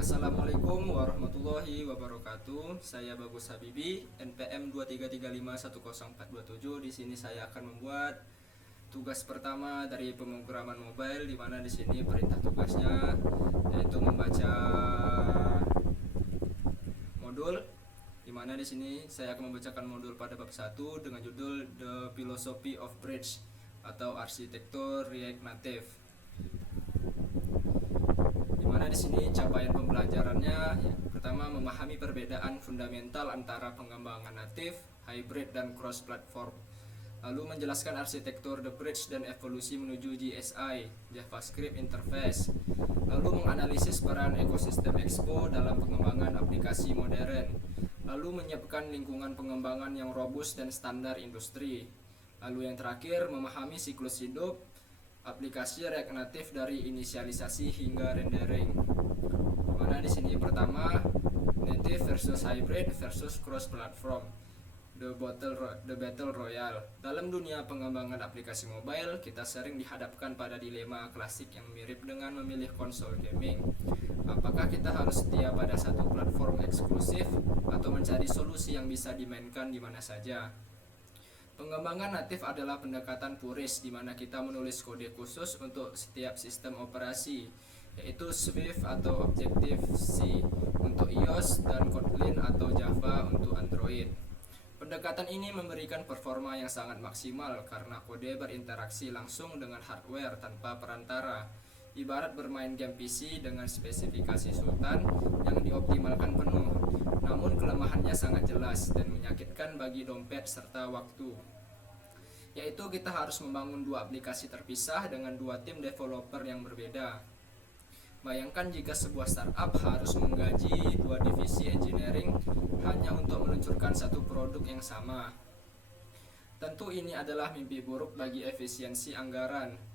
Assalamualaikum warahmatullahi wabarakatuh. Saya Bagus Habibi, NPM 23351047. Di sini saya akan membuat tugas pertama dari pemrograman mobile, di mana di sini perintah tugasnya yaitu membaca modul, di mana di sini saya akan membacakan modul pada bab 1 dengan judul The Philosophy of Bridge atau arsitektur React Native. Di mana di sini capaian pembelajarannya pertama memahami perbedaan fundamental antara pengembangan natif, hybrid dan cross platform. Lalu menjelaskan arsitektur The Bridge dan evolusi menuju JSI, JavaScript Interface. Lalu menganalisis peran ekosistem Expo dalam pengembangan aplikasi modern. Lalu menyiapkan lingkungan pengembangan yang robust dan standar industri. Lalu yang terakhir memahami siklus hidup aplikasi React Native dari inisialisasi hingga rendering. Mana di sini pertama native versus hybrid versus cross platform. The Battle Royale. Dalam dunia pengembangan aplikasi mobile, kita sering dihadapkan pada dilema klasik yang mirip dengan memilih konsol gaming. Apakah kita harus setia pada satu platform eksklusif atau mencari solusi yang bisa dimainkan di mana saja? Pengembangan natif adalah pendekatan puris di mana kita menulis kode khusus untuk setiap sistem operasi, yaitu Swift atau Objective-C untuk iOS dan Kotlin atau Java untuk Android. Pendekatan ini memberikan performa yang sangat maksimal karena kode berinteraksi langsung dengan hardware tanpa perantara, ibarat bermain game PC dengan spesifikasi sultan yang dioptimalkan penuh. Namun kelemahannya sangat jelas dan menyakitkan bagi dompet serta waktu, yaitu kita harus membangun dua aplikasi terpisah dengan dua tim developer yang berbeda. Bayangkan jika sebuah startup harus menggaji dua divisi engineering hanya untuk meluncurkan satu produk yang sama. Tentu ini adalah mimpi buruk bagi efisiensi anggaran.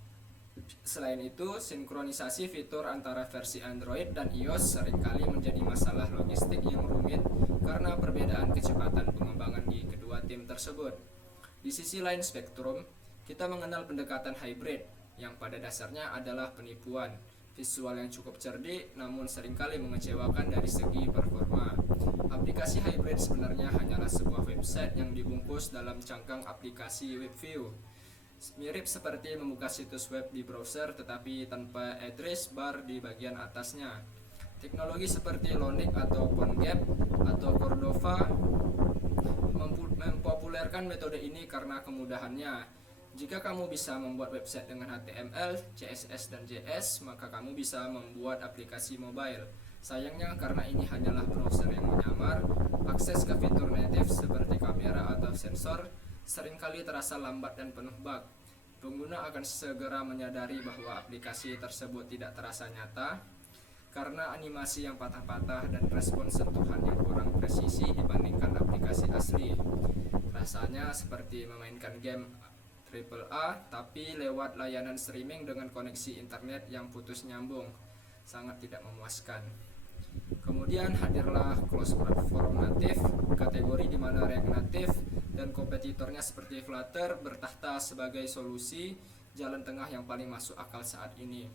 Selain itu, sinkronisasi fitur antara versi Android dan iOS seringkali menjadi masalah logistik yang rumit karena perbedaan kecepatan pengembangan di kedua tim tersebut. Di sisi lain spektrum, kita mengenal pendekatan hybrid yang pada dasarnya adalah penipuan visual yang cukup cerdik namun seringkali mengecewakan dari segi performa. Aplikasi hybrid sebenarnya hanyalah sebuah website yang dibungkus dalam cangkang aplikasi WebView. Mirip seperti membuka situs web di browser tetapi tanpa address bar di bagian atasnya. Teknologi seperti Lonik atau PhoneGap atau Cordova mempopulerkan metode ini karena kemudahannya. Jika kamu bisa membuat website dengan HTML, CSS, dan JS, maka kamu bisa membuat aplikasi mobile. Sayangnya karena ini hanyalah browser yang menyamar, akses ke fitur native seperti kamera atau sensor seringkali terasa lambat dan penuh bug. Pengguna akan segera menyadari bahwa aplikasi tersebut tidak terasa nyata karena animasi yang patah-patah dan respon sentuhan yang kurang presisi dibandingkan aplikasi asli. Rasanya seperti memainkan game AAA tapi lewat layanan streaming dengan koneksi internet yang putus nyambung, sangat tidak memuaskan. Kemudian hadirlah cross platform native, kategori di mana React Native dan kompetitornya seperti Flutter bertahta sebagai solusi jalan tengah yang paling masuk akal saat ini.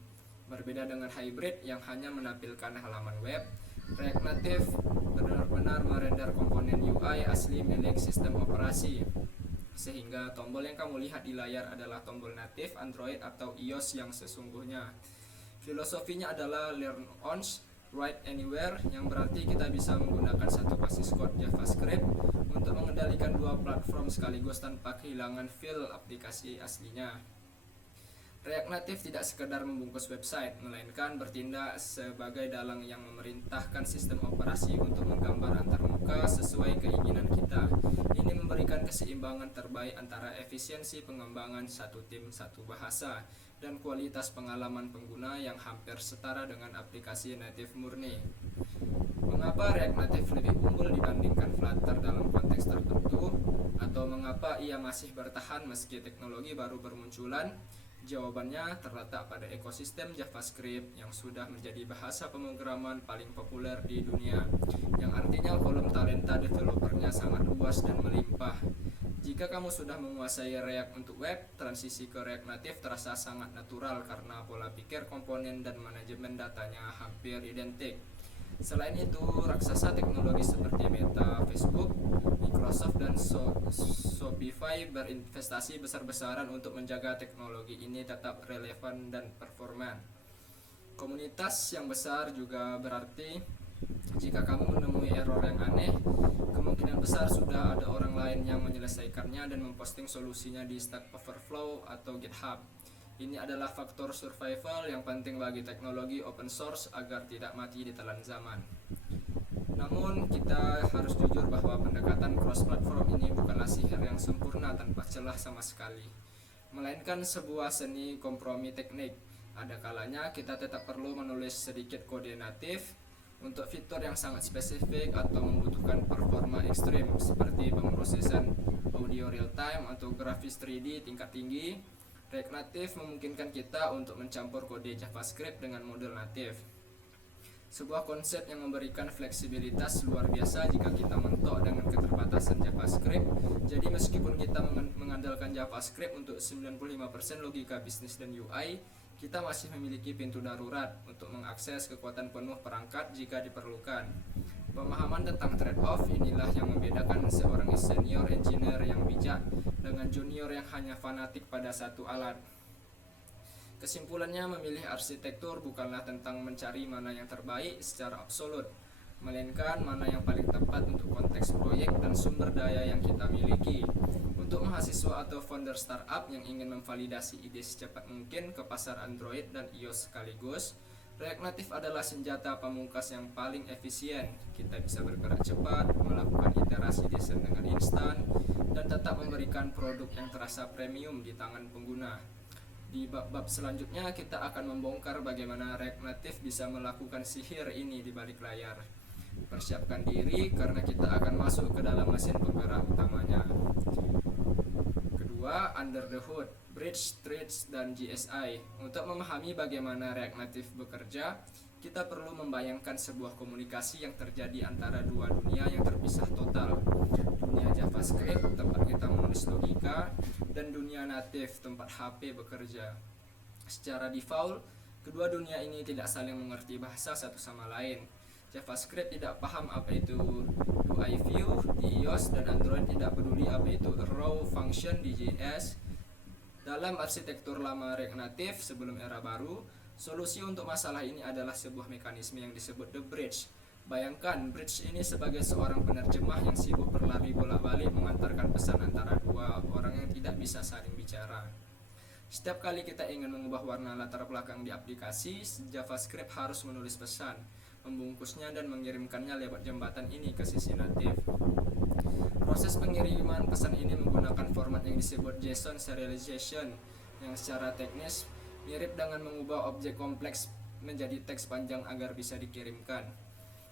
Berbeda dengan hybrid yang hanya menampilkan halaman web, React Native benar-benar merender komponen UI asli milik sistem operasi, sehingga tombol yang kamu lihat di layar adalah tombol native Android atau iOS yang sesungguhnya. Filosofinya adalah learn once, write anywhere, yang berarti kita bisa menggunakan satu basis code JavaScript untuk mengendalikan dua platform sekaligus tanpa kehilangan feel aplikasi aslinya. React Native tidak sekedar membungkus website, melainkan bertindak sebagai dalang yang memerintahkan sistem operasi untuk menggambar antarmuka sesuai keinginan kita. Ini memberikan keseimbangan terbaik antara efisiensi pengembangan satu tim satu bahasa dan kualitas pengalaman pengguna yang hampir setara dengan aplikasi native murni. Mengapa React Native lebih unggul dibandingkan Flutter dalam konteks tertentu? Atau mengapa ia masih bertahan meski teknologi baru bermunculan? Jawabannya terletak pada ekosistem JavaScript yang sudah menjadi bahasa pemrograman paling populer di dunia, yang artinya kolom talenta developernya sangat luas dan melimpah. Jika kamu sudah menguasai React untuk web, transisi ke React Native terasa sangat natural karena pola pikir komponen dan manajemen datanya hampir identik. Selain itu, raksasa teknologi seperti Meta, Facebook, Microsoft, dan Shopify berinvestasi besar-besaran untuk menjaga teknologi ini tetap relevan dan performan. Komunitas yang besar juga berarti jika kamu menemui error yang aneh, kemungkinan besar sudah ada orang lain yang menyelesaikannya dan memposting solusinya di Stack Overflow atau GitHub. Ini adalah faktor survival yang penting bagi teknologi open source agar tidak mati di telan zaman. Namun, kita harus jujur bahwa pendekatan cross-platform ini bukanlah sihir yang sempurna tanpa celah sama sekali, melainkan sebuah seni kompromi teknik. Ada kalanya kita tetap perlu menulis sedikit kode natif untuk fitur yang sangat spesifik atau membutuhkan performa ekstrim seperti pemrosesan audio real time atau grafis 3D tingkat tinggi. React Native memungkinkan kita untuk mencampur kode JavaScript dengan model native. Sebuah konsep yang memberikan fleksibilitas luar biasa jika kita mentok dengan keterbatasan JavaScript. Jadi meskipun kita mengandalkan JavaScript untuk 95% logika bisnis dan UI, kita masih memiliki pintu darurat untuk mengakses kekuatan penuh perangkat jika diperlukan. Pemahaman tentang trade-off inilah yang membedakan seorang senior engineer yang bijak dengan junior yang hanya fanatik pada satu alat. Kesimpulannya, memilih arsitektur bukanlah tentang mencari mana yang terbaik secara absolut, melainkan mana yang paling tepat untuk konteks proyek dan sumber daya yang kita miliki. Untuk mahasiswa atau founder startup yang ingin memvalidasi ide secepat mungkin ke pasar Android dan iOS sekaligus, React Native adalah senjata pamungkas yang paling efisien. Kita bisa bergerak cepat, melakukan iterasi desain dengan instan, dan tetap memberikan produk yang terasa premium di tangan pengguna. Di bab-bab selanjutnya, kita akan membongkar bagaimana React Native bisa melakukan sihir ini di balik layar. Persiapkan diri karena kita akan masuk ke dalam mesin penggerak utamanya. Kedua, under the hood, bridge, threads, dan GSI. Untuk memahami bagaimana React Native bekerja, kita perlu membayangkan sebuah komunikasi yang terjadi antara dua dunia yang terpisah total. Dunia JavaScript, tempat kita menulis logika, dan dunia native, tempat HP bekerja. Secara default, kedua dunia ini tidak saling mengerti bahasa satu sama lain. JavaScript tidak paham apa itu UI view di iOS, dan Android tidak peduli apa itu raw function di JS. Dalam arsitektur lama React Native sebelum era baru, solusi untuk masalah ini adalah sebuah mekanisme yang disebut the bridge. Bayangkan bridge ini sebagai seorang penerjemah yang sibuk berlari bolak-balik mengantarkan pesan antara dua orang yang tidak bisa saling bicara. Setiap kali kita ingin mengubah warna latar belakang di aplikasi, JavaScript harus menulis pesan, membungkusnya dan mengirimkannya lewat jembatan ini ke sisi native. Proses pengiriman pesan ini menggunakan format yang disebut JSON serialization, yang secara teknis mirip dengan mengubah objek kompleks menjadi teks panjang agar bisa dikirimkan.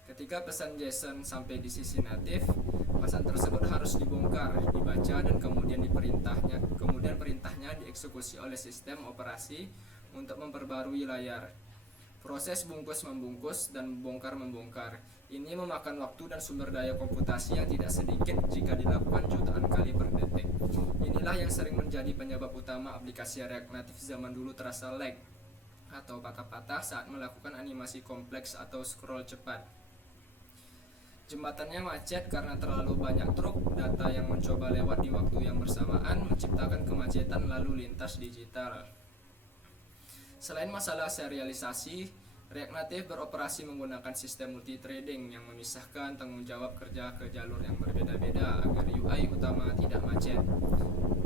Ketika pesan JSON sampai di sisi native, pesan tersebut harus dibongkar, dibaca, dan kemudian perintahnya dieksekusi oleh sistem operasi untuk memperbarui layar. Proses bungkus-membungkus dan bongkar-membongkar ini memakan waktu dan sumber daya komputasi yang tidak sedikit jika dilakukan jutaan kali per detik. Inilah yang sering menjadi penyebab utama aplikasi React Native zaman dulu terasa lag atau patah-patah saat melakukan animasi kompleks atau scroll cepat. Jembatannya macet karena terlalu banyak truk data yang mencoba lewat di waktu yang bersamaan, menciptakan kemacetan lalu lintas digital. Selain masalah serialisasi, React Native beroperasi menggunakan sistem multithreading yang memisahkan tanggung jawab kerja ke jalur yang berbeda-beda agar UI utama tidak macet.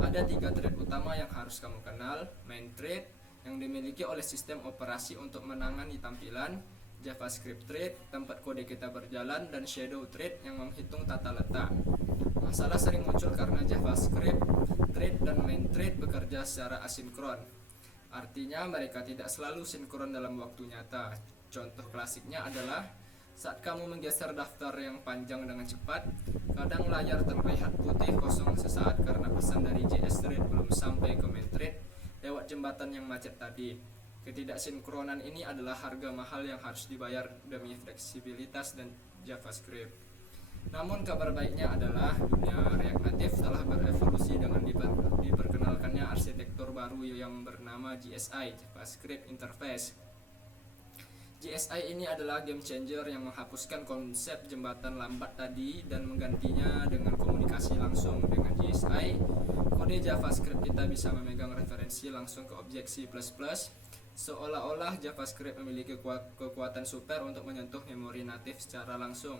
Ada 3 thread utama yang harus kamu kenal: main thread yang dimiliki oleh sistem operasi untuk menangani tampilan, JavaScript thread tempat kode kita berjalan, dan shadow thread yang menghitung tata letak. Masalah sering muncul karena JavaScript thread dan main thread bekerja secara asinkron. Artinya mereka tidak selalu sinkron dalam waktu nyata. Contoh klasiknya adalah saat kamu menggeser daftar yang panjang dengan cepat, kadang layar terlihat putih kosong sesaat karena pesan dari JS thread belum sampai ke main thread lewat jembatan yang macet tadi. Ketidaksinkronan ini adalah harga mahal yang harus dibayar demi fleksibilitas dan JavaScript. Namun kabar baiknya adalah dunia React Native telah berevolusi dengan diperkenalkannya arsitektur baru yang bernama JSI, JavaScript Interface. GSI ini adalah game changer yang menghapuskan konsep jembatan lambat tadi dan menggantinya dengan komunikasi langsung. Dengan GSI, kode JavaScript kita bisa memegang referensi langsung ke objek C++, seolah-olah JavaScript memiliki kekuatan super untuk menyentuh memori natif secara langsung.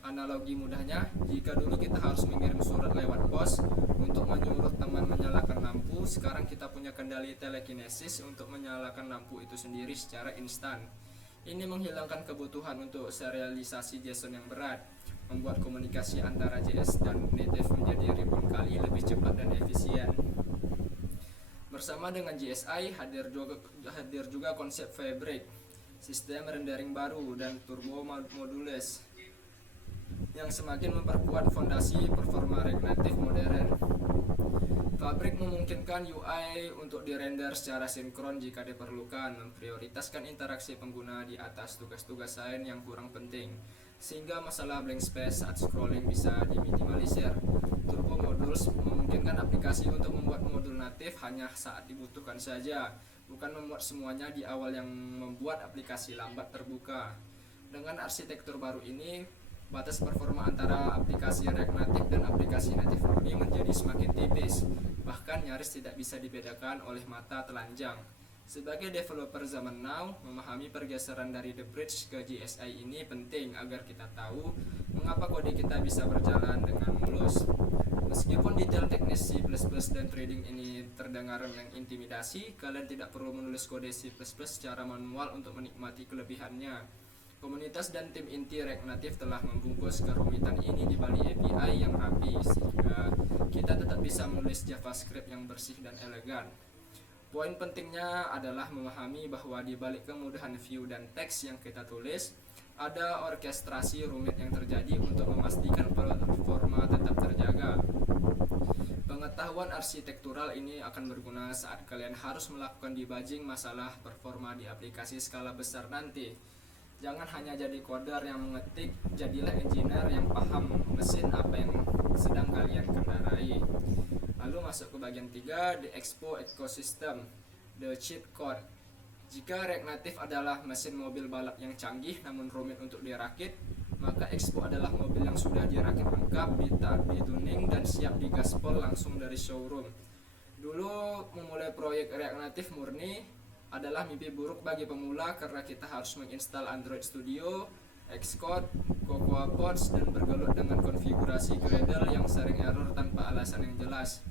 Analogi mudahnya, jika dulu kita harus mengirim surat lewat pos untuk menyuruh teman menyalakan lampu, sekarang kita punya kendali telekinesis untuk menyalakan lampu itu sendiri secara instan. Ini menghilangkan kebutuhan untuk serialisasi JSON yang berat, membuat komunikasi antara JS dan native menjadi ribuan kali lebih cepat dan efisien. Bersama dengan GSI, hadir juga konsep Fabric, sistem rendering baru, dan turbo modules yang semakin memperkuat fondasi performa React Native modern. Fabric memungkinkan UI untuk dirender secara sinkron jika diperlukan, memprioritaskan interaksi pengguna di atas tugas-tugas lain yang kurang penting, sehingga masalah blank space saat scrolling bisa diminimalisir. Turbo Modules memungkinkan aplikasi untuk membuat modul natif hanya saat dibutuhkan saja, bukan membuat semuanya di awal yang membuat aplikasi lambat terbuka. Dengan arsitektur baru ini, batas performa antara aplikasi React Native dan aplikasi native murni menjadi semakin tipis, bahkan nyaris tidak bisa dibedakan oleh mata telanjang. Sebagai developer zaman now, memahami pergeseran dari The Bridge ke GSI ini penting agar kita tahu mengapa kode kita bisa berjalan dengan mulus. Meskipun detail teknis C++ dan trading ini terdengar mengintimidasi, kalian tidak perlu menulis kode C++ secara manual untuk menikmati kelebihannya. Komunitas dan tim inti React Native telah membungkus kerumitan ini di balik API yang rapi, sehingga kita tetap bisa menulis JavaScript yang bersih dan elegan. Poin pentingnya adalah memahami bahwa di balik kemudahan view dan teks yang kita tulis, ada orkestrasi rumit yang terjadi untuk memastikan performa tetap terjaga. Pengetahuan arsitektural ini akan berguna saat kalian harus melakukan debugging masalah performa di aplikasi skala besar nanti. Jangan hanya jadi coder yang mengetik, jadilah engineer yang paham mesin apa yang sedang kalian kendarai. Lalu masuk ke bagian 3, the Expo Ecosystem, the cheat code. Jika React Native adalah mesin mobil balap yang canggih namun rumit untuk dirakit, maka Expo adalah mobil yang sudah dirakit lengkap, dituning dan siap digaspol langsung dari showroom. Dulu memulai proyek React Native murni adalah mimpi buruk bagi pemula karena kita harus menginstal Android Studio, Xcode, Cocoa Pods, dan bergelut dengan konfigurasi Gradle yang sering error tanpa alasan yang jelas.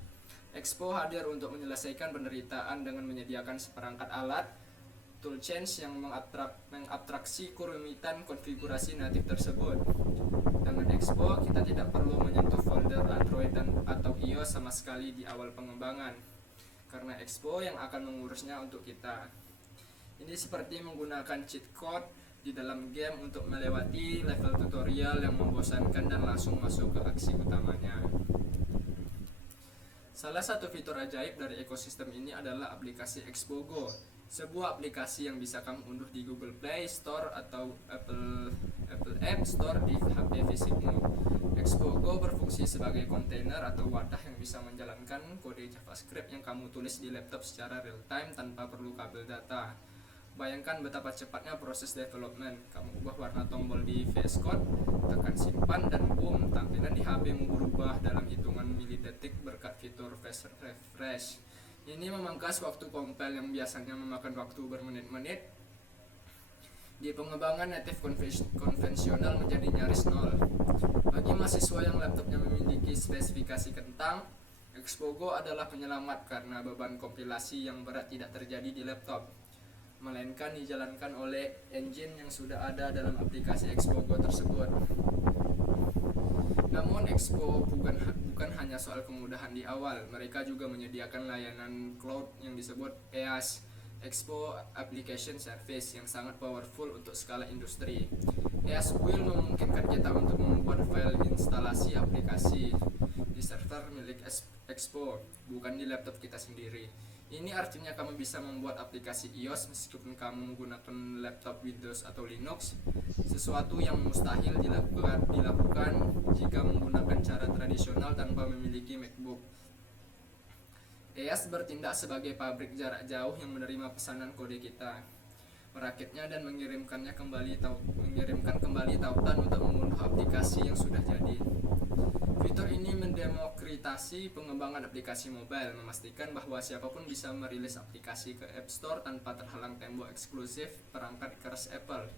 Expo hadir untuk menyelesaikan penderitaan dengan menyediakan seperangkat alat, toolchains yang mengabstraksi kerumitan konfigurasi natif tersebut. Dengan Expo, kita tidak perlu menyentuh folder Android atau iOS sama sekali di awal pengembangan, karena Expo yang akan mengurusnya untuk kita. Ini seperti menggunakan cheat code di dalam game untuk melewati level tutorial yang membosankan dan langsung masuk ke aksi utamanya. Salah satu fitur ajaib dari ekosistem ini adalah aplikasi Expo Go, sebuah aplikasi yang bisa kamu unduh di Google Play Store atau Apple App Store di HP fisikmu. Expo Go berfungsi sebagai kontainer atau wadah yang bisa menjalankan kode JavaScript yang kamu tulis di laptop secara real time tanpa perlu kabel data. Bayangkan betapa cepatnya proses development. Kamu ubah warna tombol di VS Code, tekan simpan, dan boom, tampilan di HP-mu berubah dalam hitungan milidetik berkat fitur fast refresh. Ini memangkas waktu compile yang biasanya memakan waktu bermenit-menit di pengembangan native konvensional menjadi nyaris nol. Bagi mahasiswa yang laptopnya memiliki spesifikasi kentang, Expo Go adalah penyelamat karena beban kompilasi yang berat tidak terjadi di laptop, melainkan dijalankan oleh engine yang sudah ada dalam aplikasi Expo Go tersebut. Namun Expo bukan hanya soal kemudahan di awal, mereka juga menyediakan layanan cloud yang disebut EAS, Expo Application Service, yang sangat powerful untuk skala industri. EAS will memungkinkan kita untuk membuat file instalasi aplikasi di server milik Expo, bukan di laptop kita sendiri. Ini artinya kamu bisa membuat aplikasi iOS meskipun kamu menggunakan laptop Windows atau Linux, sesuatu yang mustahil dilakukan jika menggunakan cara tradisional tanpa memiliki MacBook. EAS bertindak sebagai pabrik jarak jauh yang menerima pesanan kode kita. merakitnya dan mengirimkan kembali tautan untuk mengunduh aplikasi yang sudah jadi. Fitur ini mendemokratasi pengembangan aplikasi mobile, memastikan bahwa siapapun bisa merilis aplikasi ke App Store tanpa terhalang tembok eksklusif perangkat keras Apple.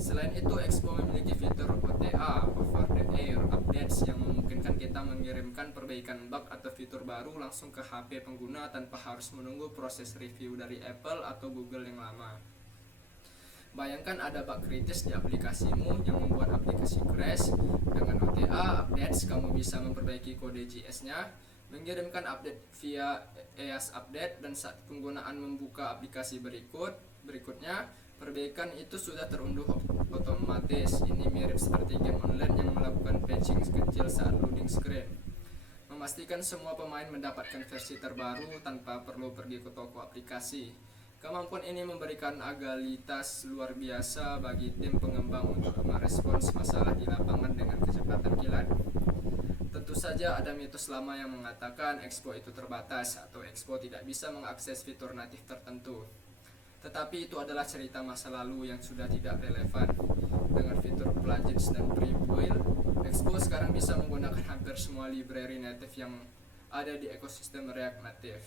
Selain itu, Expo memiliki fitur OTA (Over the Air) updates yang memungkinkan kita mengirimkan perbaikan bug atau fitur baru langsung ke HP pengguna tanpa harus menunggu proses review dari Apple atau Google yang lama. Bayangkan ada bug kritis di aplikasimu yang membuat aplikasi crash. Dengan OTA updates, kamu bisa memperbaiki kode JS-nya, mengirimkan update via EAS update, dan saat penggunaan membuka aplikasi berikutnya, perbaikan itu sudah terunduh otomatis. Ini mirip seperti game online yang melakukan patching kecil saat loading screen, memastikan semua pemain mendapatkan versi terbaru tanpa perlu pergi ke toko aplikasi. Kemampuan ini memberikan agilitas luar biasa bagi tim pengembang untuk merespons masalah di lapangan dengan kecepatan kilat. Tentu saja ada mitos lama yang mengatakan Expo itu terbatas atau Expo tidak bisa mengakses fitur natif tertentu. Tetapi itu adalah cerita masa lalu yang sudah tidak relevan. Dengan fitur plugins dan prebuild, Expo sekarang bisa menggunakan hampir semua library native yang ada di ekosistem React Native.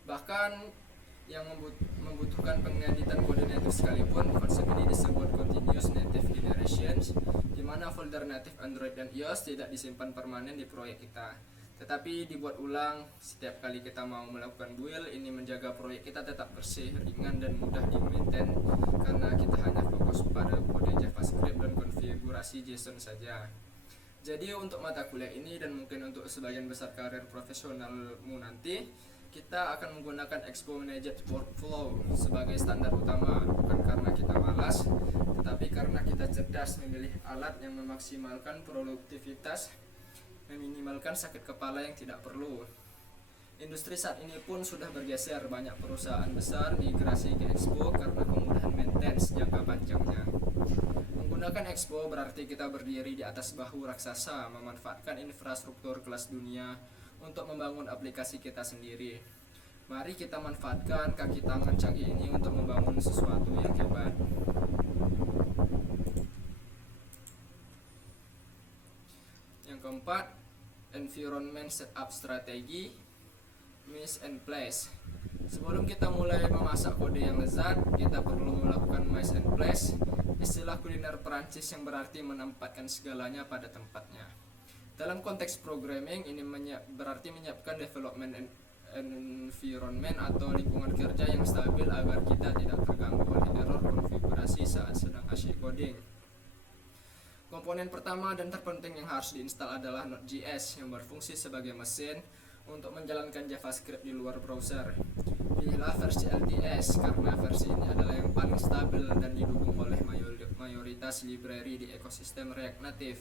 Bahkan yang membutuhkan pengeditan kode native sekalipun, konsep ini disebut continuous native generations, di mana folder native Android dan iOS tidak disimpan permanen di proyek kita, tetapi dibuat ulang setiap kali kita mau melakukan build. Ini menjaga proyek kita tetap bersih, ringan, dan mudah di-maintain karena kita hanya fokus pada kode JavaScript dan konfigurasi JSON saja. Jadi untuk mata kuliah ini dan mungkin untuk sebagian besar karir profesionalmu nanti, kita akan menggunakan Expo Managed Workflow sebagai standar utama, bukan karena kita malas, tetapi karena kita cerdas memilih alat yang memaksimalkan produktivitas, meminimalkan sakit kepala yang tidak perlu. Industri saat ini pun sudah bergeser, banyak perusahaan besar migrasi ke Expo karena kemudahan maintenance jangka panjangnya. Menggunakan Expo berarti kita berdiri di atas bahu raksasa, memanfaatkan infrastruktur kelas dunia untuk membangun aplikasi kita sendiri. Mari kita manfaatkan kaki tangan canggih ini untuk membangun sesuatu yang hebat. Yang keempat, environment setup strategi, miss and place. Sebelum kita mulai memasak kode yang lezat, kita perlu melakukan miss and place, istilah kuliner Perancis yang berarti menempatkan segalanya pada tempatnya. Dalam konteks programming, ini berarti menyiapkan development environment atau lingkungan kerja yang stabil agar kita tidak terganggu oleh error konfigurasi saat sedang asyik coding. Komponen pertama dan terpenting yang harus diinstal adalah Node.js yang berfungsi sebagai mesin untuk menjalankan JavaScript di luar browser. Pilihlah versi LTS karena versi ini adalah yang paling stabil dan didukung oleh mayoritas library di ekosistem React Native.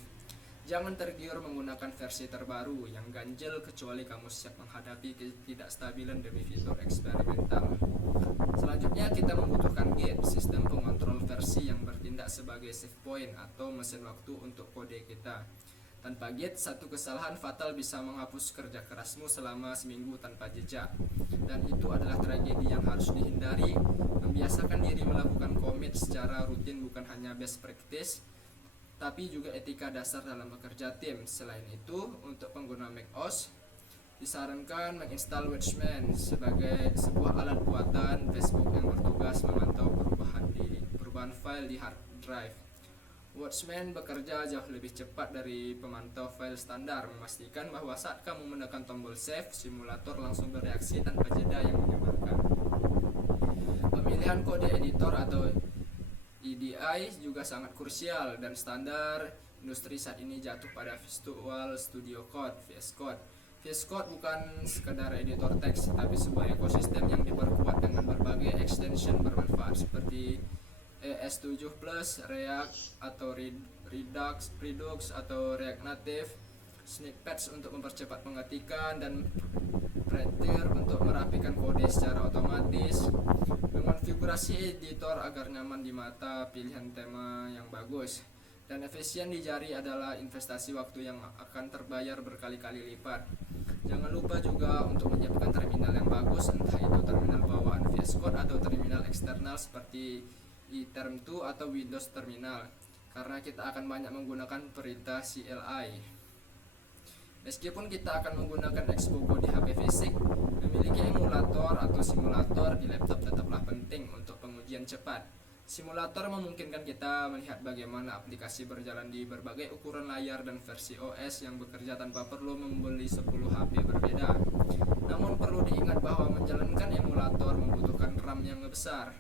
Jangan tergiur menggunakan versi terbaru yang ganjil kecuali kamu siap menghadapi ketidakstabilan demi fitur eksperimental. Selanjutnya kita membutuhkan Git, sistem pengontrol versi yang bertindak sebagai save point atau mesin waktu untuk kode kita. Tanpa Git, satu kesalahan fatal bisa menghapus kerja kerasmu selama seminggu tanpa jejak. Dan itu adalah tragedi yang harus dihindari. Membiasakan diri melakukan commit secara rutin bukan hanya best practice, tapi juga etika dasar dalam bekerja tim. Selain itu, untuk pengguna macOS, disarankan menginstal Watchman sebagai sebuah alat buatan Facebook yang bertugas memantau perubahan file di hard drive. Watchman bekerja jauh lebih cepat dari pemantau file standar, memastikan bahwa saat kamu menekan tombol save, simulator langsung bereaksi tanpa jeda yang menyebalkan. Pemilihan kode editor atau EDI juga sangat krusial dan standar industri saat ini jatuh pada Visual Studio Code (VS Code). VS Code bukan sekedar editor teks, tapi sebuah ekosistem yang diperkuat dengan berbagai extension bermanfaat seperti ES7+, React atau Redux atau React Native, snippets untuk mempercepat pengetikan, dan Prettier untuk merapikan kode secara otomatis. Mengonfigurasi editor agar nyaman di mata, pilihan tema yang bagus, Dan efisien di jari adalah investasi waktu yang akan terbayar berkali-kali lipat. Jangan lupa juga untuk menyiapkan terminal yang bagus, entah itu terminal bawaan VS Code atau terminal eksternal seperti eTerm2 atau Windows Terminal, karena kita akan banyak menggunakan perintah CLI. Meskipun kita akan menggunakan Xbogo di HP fisik, memiliki emulator atau simulator di laptop tetaplah penting untuk pengujian cepat. Simulator memungkinkan kita melihat bagaimana aplikasi berjalan di berbagai ukuran layar dan versi OS yang bekerja tanpa perlu membeli 10 HP berbeda. Namun perlu diingat bahwa menjalankan emulator membutuhkan RAM yang besar.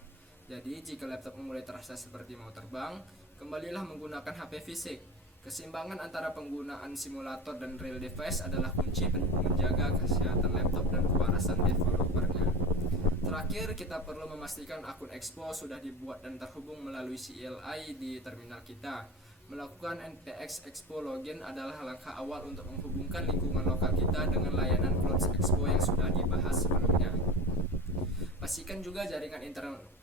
Jadi jika laptop mulai terasa seperti mau terbang, kembalilah menggunakan HP fisik. Keseimbangan antara penggunaan simulator dan real device adalah kunci menjaga kesehatan laptop dan kewarasan developernya. Terakhir, kita perlu memastikan akun Expo sudah dibuat dan terhubung melalui CLI di terminal kita. Melakukan npx Expo login adalah langkah awal untuk menghubungkan lingkungan lokal kita dengan layanan Cloud Expo yang sudah dibahas sebelumnya. Pastikan juga jaringan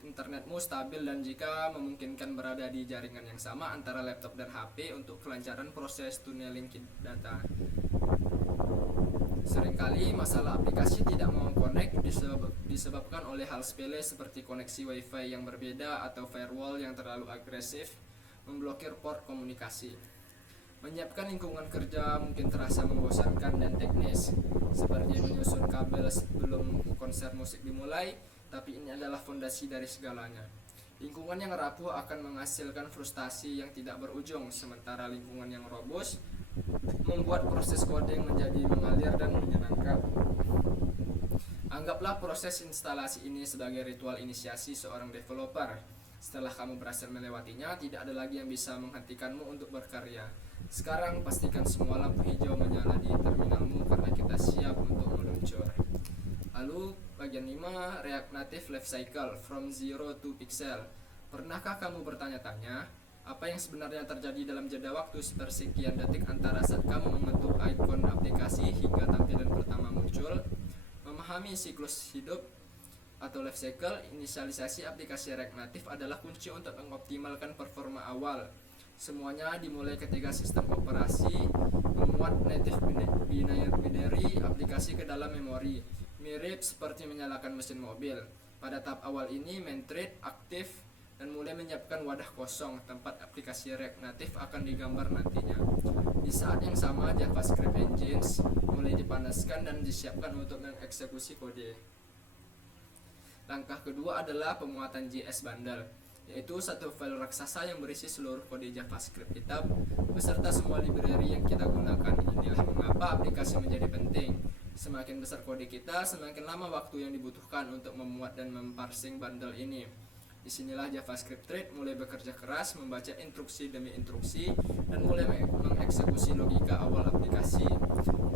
internetmu stabil dan jika memungkinkan berada di jaringan yang sama antara laptop dan HP untuk kelancaran proses tunneling data. Seringkali masalah aplikasi tidak mau connect disebabkan oleh hal sepele seperti koneksi WiFi yang berbeda atau firewall yang terlalu agresif memblokir port komunikasi. Menyiapkan lingkungan kerja mungkin terasa membosankan dan teknis, seperti menyusun kabel sebelum konser musik dimulai, tapi ini adalah fondasi dari segalanya. Lingkungan yang rapuh akan menghasilkan frustasi yang tidak berujung, sementara lingkungan yang robust membuat proses coding menjadi mengalir dan menyenangkan. Anggaplah proses instalasi ini sebagai ritual inisiasi seorang developer. Setelah kamu berhasil melewatinya, tidak ada lagi yang bisa menghentikanmu untuk berkarya. Sekarang pastikan semua lampu hijau menyala di terminalmu karena kita siap untuk meluncur. Lalu bagian 5, React Native Lifecycle from Zero to Pixel. Pernahkah kamu bertanya-tanya apa yang sebenarnya terjadi dalam jeda waktu sepersekian detik antara saat kamu mengetuk ikon aplikasi hingga tampilan pertama muncul? Memahami siklus hidup atau life cycle inisialisasi aplikasi React Native adalah kunci untuk mengoptimalkan performa awal. Semuanya dimulai ketika sistem operasi memuat native binary aplikasi ke dalam memori, mirip seperti menyalakan mesin mobil. Pada tahap awal ini, main thread aktif dan mulai menyiapkan wadah kosong tempat aplikasi React Native akan digambar nantinya. Di saat yang sama, JavaScript engines mulai dipanaskan dan disiapkan untuk mengeksekusi kode. Langkah kedua adalah pemuatan JS bundle, yaitu satu file raksasa yang berisi seluruh kode JavaScript kita beserta semua library yang kita gunakan. Inilah mengapa aplikasi menjadi penting. Semakin besar kode kita, semakin lama waktu yang dibutuhkan untuk memuat dan memparsing bundle ini. Disinilah JavaScript thread mulai bekerja keras membaca instruksi demi instruksi dan mulai mengeksekusi logika awal aplikasi.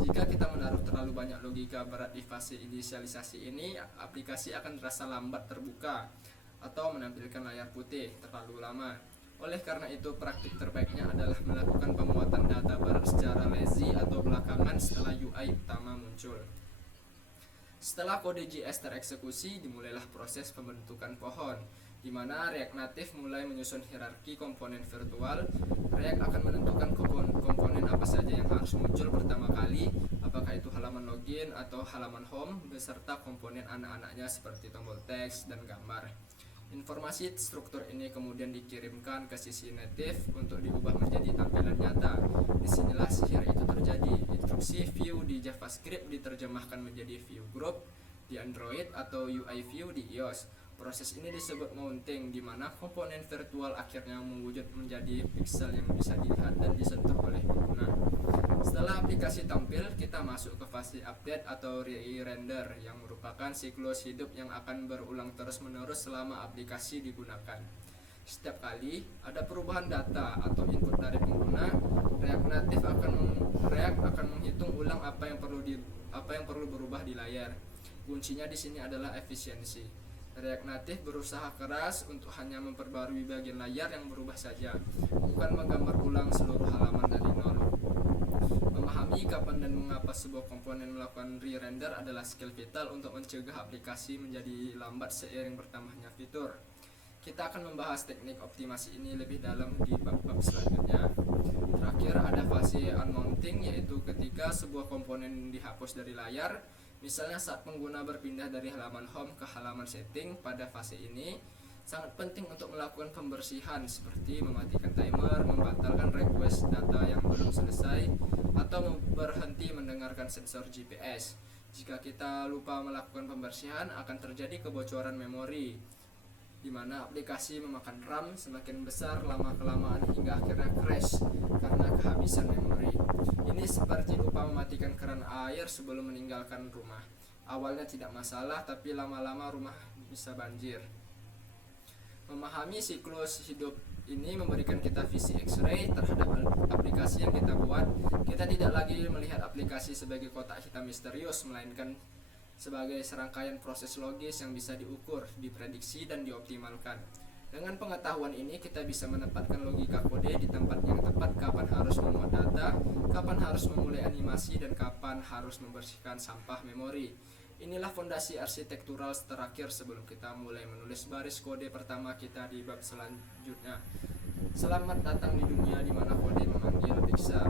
Jika kita menaruh terlalu banyak logika berat di fase inisialisasi ini, aplikasi akan terasa lambat terbuka atau menampilkan layar putih terlalu lama. Oleh karena itu, praktik terbaiknya adalah melakukan pemuatan data berat secara lazy atau belakangan setelah UI utama muncul. Setelah kode JS tereksekusi, dimulailah proses pembentukan pohon, di mana React Native mulai menyusun hierarki komponen virtual. React akan menentukan komponen apa saja yang harus muncul pertama kali, apakah itu halaman login atau halaman home, beserta komponen anak-anaknya seperti tombol teks dan gambar. Informasi struktur ini kemudian dikirimkan ke sisi native untuk diubah menjadi tampilan nyata. Disinilah sihir itu terjadi. Instruksi view di JavaScript diterjemahkan menjadi view group di Android atau UI view di iOS. Proses ini disebut mounting, di mana komponen virtual akhirnya mewujud menjadi pixel yang bisa dilihat dan disentuh oleh pengguna. Setelah aplikasi tampil, kita masuk ke fase update atau re-render yang merupakan siklus hidup yang akan berulang terus-menerus selama aplikasi digunakan. Setiap kali ada perubahan data atau input dari pengguna, React akan menghitung ulang apa yang perlu berubah di layar. Kuncinya di sini adalah efisiensi. React Native berusaha keras untuk hanya memperbarui bagian layar yang berubah saja, bukan menggambar ulang seluruh halaman dari nol. Memahami kapan dan mengapa sebuah komponen melakukan re-render adalah skill vital untuk mencegah aplikasi menjadi lambat seiring bertambahnya fitur. Kita akan membahas teknik optimasi ini lebih dalam di bab-bab selanjutnya. Terakhir ada fase unmounting, yaitu ketika sebuah komponen dihapus dari layar. Misalnya saat pengguna berpindah dari halaman home ke halaman setting. Pada fase ini sangat penting untuk melakukan pembersihan seperti mematikan timer, membatalkan request data yang belum selesai, atau berhenti mendengarkan sensor GPS. Jika kita lupa melakukan pembersihan, akan terjadi kebocoran memori, di mana aplikasi memakan RAM semakin besar lama-kelamaan hingga akhirnya crash karena kehabisan memori. Ini seperti lupa mematikan keran air sebelum meninggalkan rumah. Awalnya tidak masalah, tapi lama-lama rumah bisa banjir. Memahami siklus hidup ini memberikan kita visi X-ray terhadap aplikasi yang kita buat. Kita tidak lagi melihat aplikasi sebagai kotak hitam misterius, melainkan sebagai serangkaian proses logis yang bisa diukur, diprediksi, dan dioptimalkan. Dengan pengetahuan ini, kita bisa menempatkan logika kode di tempat yang tepat, kapan harus memuat data, kapan harus memulai animasi, dan kapan harus membersihkan sampah memori. Inilah fondasi arsitektural terakhir sebelum kita mulai menulis baris kode pertama kita di bab selanjutnya. Selamat datang di dunia di mana kode memanggil Biksa.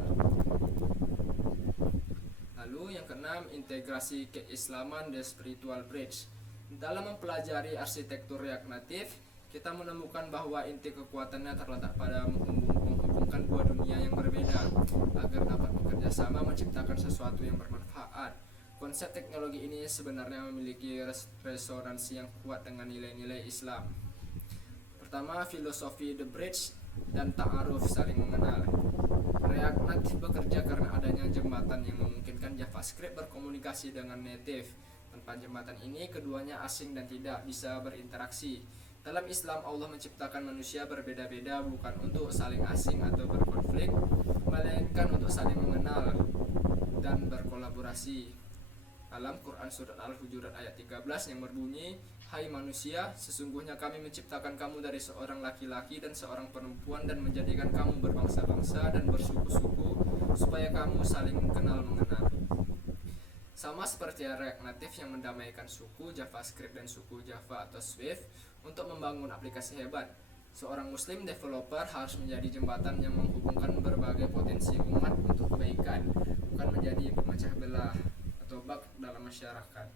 Lalu yang keenam, integrasi keislaman dan spiritual bridge. Dalam mempelajari arsitektur React Native, kita menemukan bahwa inti kekuatannya terletak pada menghubungkan dua dunia yang berbeda agar dapat bekerja sama menciptakan sesuatu yang bermanfaat. Konsep teknologi ini sebenarnya memiliki resonansi yang kuat dengan nilai-nilai Islam. Pertama, filosofi The Bridge dan ta'aruf saling mengenal. React Native bekerja karena adanya jembatan yang memungkinkan JavaScript berkomunikasi dengan native. Tanpa jembatan ini, keduanya asing dan tidak bisa berinteraksi. Dalam Islam, Allah menciptakan manusia berbeda-beda bukan untuk saling asing atau berkonflik, melainkan untuk saling mengenal dan berkolaborasi. Dalam Quran Surat Al-Hujurat ayat 13 yang berbunyi, "Hai manusia, sesungguhnya kami menciptakan kamu dari seorang laki-laki dan seorang perempuan dan menjadikan kamu berbangsa-bangsa dan bersuku-suku supaya kamu saling mengenal." Sama seperti React Native yang mendamaikan suku JavaScript dan suku Java atau Swift untuk membangun aplikasi hebat, seorang Muslim developer harus menjadi jembatan yang menghubungkan berbagai potensi umat untuk kebaikan, bukan menjadi pemecah belah atau bug dalam masyarakat.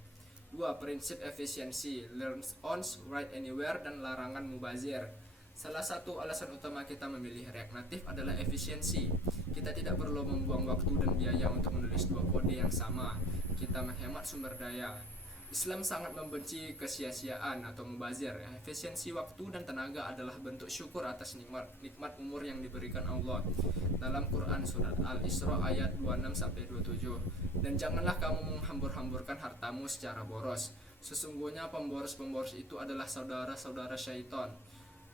2. Prinsip efisiensi, learn once, write anywhere, dan larangan mubazir. Salah satu alasan utama kita memilih React Native adalah efisiensi. Kita tidak perlu membuang waktu dan biaya untuk menulis dua kode yang sama. Kita menghemat sumber daya. Islam sangat membenci kesia-siaan atau mubazir. Efisiensi waktu dan tenaga adalah bentuk syukur atas nikmat umur yang diberikan Allah. Dalam Quran Surat Al-Isra ayat 26-27, "Dan janganlah kamu menghambur-hamburkan hartamu secara boros. Sesungguhnya pemboros-pemboros itu adalah saudara-saudara syaitan."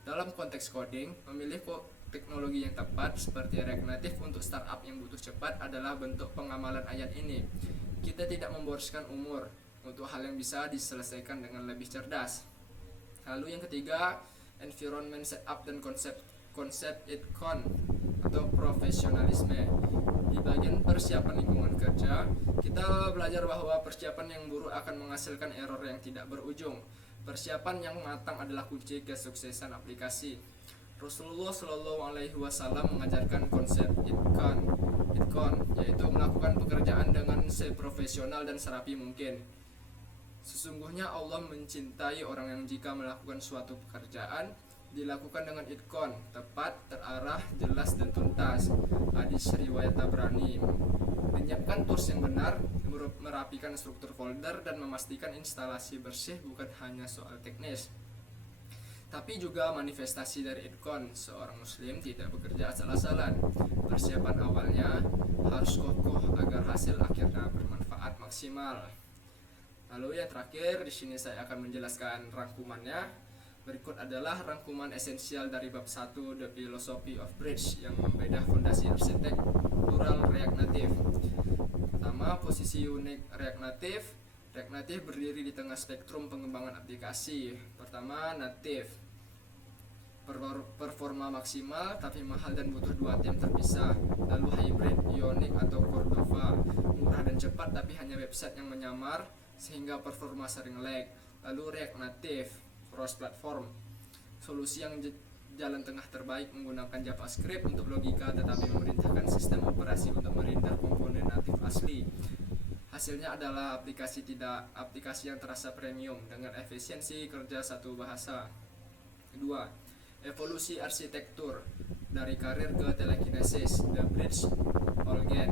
Dalam konteks coding, memilih teknologi yang tepat seperti React Native untuk startup yang butuh cepat adalah bentuk pengamalan ayat ini. Kita tidak memboroskan umur untuk hal yang bisa diselesaikan dengan lebih cerdas. Lalu yang ketiga, environment setup dan konsep ITCON atau profesionalisme. Di bagian persiapan lingkungan kerja, kita belajar bahwa persiapan yang buruk akan menghasilkan error yang tidak berujung. Persiapan yang matang adalah kunci kesuksesan aplikasi. Rasulullah Shallallahu Alaihi Wasallam mengajarkan konsep ITCON, yaitu melakukan pekerjaan dengan seprofesional dan serapi mungkin. Sesungguhnya Allah mencintai orang yang jika melakukan suatu pekerjaan dilakukan dengan itqan, tepat, terarah, jelas, dan tuntas. Hadis riwayat Tabrani. Menyiapkan tools yang benar, merapikan struktur folder, dan memastikan instalasi bersih bukan hanya soal teknis, tapi juga manifestasi dari itqan. Seorang muslim tidak bekerja asal-asalan. Persiapan awalnya harus kokoh agar hasil akhirnya bermanfaat maksimal. Lalu yang terakhir, di sini saya akan menjelaskan rangkumannya. Berikut adalah rangkuman esensial dari bab 1 The Philosophy of Bridge yang membedah fondasi arsitektural React Native. Pertama, posisi unik React Native. React Native berdiri di tengah spektrum pengembangan aplikasi. Pertama, native, performa maksimal tapi mahal dan butuh dua tim terpisah. Lalu hybrid, Ionic atau Cordova, murah dan cepat tapi hanya website yang menyamar sehingga performa sering lag. Lalu React Native, cross platform, solusi yang jalan tengah terbaik menggunakan JavaScript untuk logika tetapi memerintahkan sistem operasi untuk merender komponen natif asli. Hasilnya adalah aplikasi yang terasa premium dengan efisiensi kerja satu bahasa. Kedua, evolusi arsitektur dari karir ke telekinesis, The Bridge Olgen.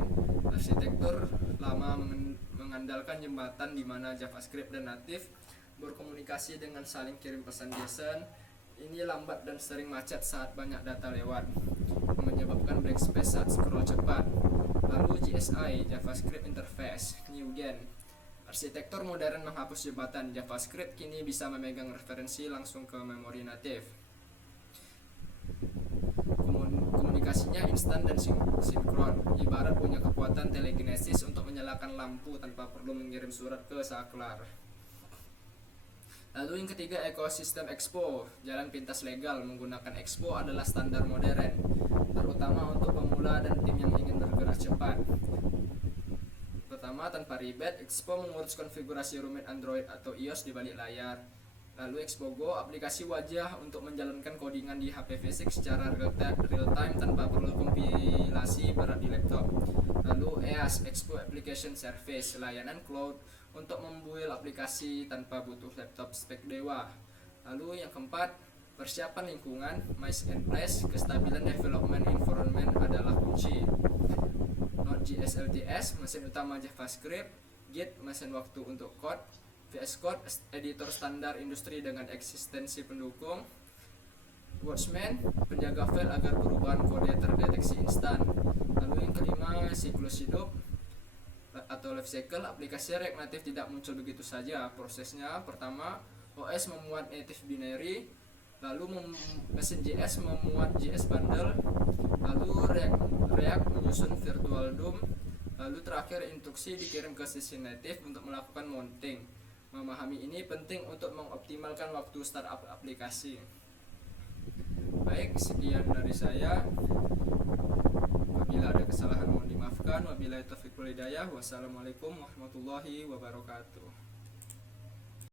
Arsitektur lama mengandalkan jembatan di mana JavaScript dan natif berkomunikasi dengan saling kirim pesan JSON. Ini lambat dan sering macet saat banyak data lewat, menyebabkan blank space saat scroll cepat. Lalu JSI, JavaScript Interface, New Gen. Arsitektur modern menghapus jembatan. JavaScript kini bisa memegang referensi langsung ke memori natif. Komunikasinya instan dan sinkron, ibarat punya kekuatan telekinesis untuk menyalakan lampu tanpa perlu mengirim surat ke saklar. Lalu yang ketiga, ekosistem Expo, jalan pintas legal. Menggunakan Expo adalah standar modern, terutama untuk pemula dan tim yang ingin bergerak cepat. Pertama, tanpa ribet, Expo mengurus konfigurasi rumit Android atau iOS di balik layar. Lalu Expo Go, aplikasi wajah untuk menjalankan codingan di HP fisik secara real time tanpa perlu kompilasi berat di laptop. Lalu EAS, Expo Application Service, layanan cloud untuk membuild aplikasi tanpa butuh laptop spek dewa. Lalu yang keempat, persiapan lingkungan, Mice and Place, kestabilan development environment adalah kunci. Node.js LTS, mesin utama JavaScript. Git, mesin waktu untuk code. VS Code, editor standar industri dengan eksistensi pendukung. Watchman, penjaga file agar perubahan kode terdeteksi instan. Lalu yang kelima, siklus hidup atau life cycle. Aplikasi React Native tidak muncul begitu saja. Prosesnya, pertama, OS memuat native binary, lalu mesin JS memuat JS bundle, lalu React menyusun virtual DOM, lalu terakhir instruksi dikirim ke sisi native untuk melakukan mounting. Memahami ini penting untuk mengoptimalkan waktu startup aplikasi. Baik, sekian dari saya. Apabila ada kesalahan mohon dimaafkan. Wabillahi taufiq wal hidayah. Wassalamualaikum warahmatullahi wabarakatuh.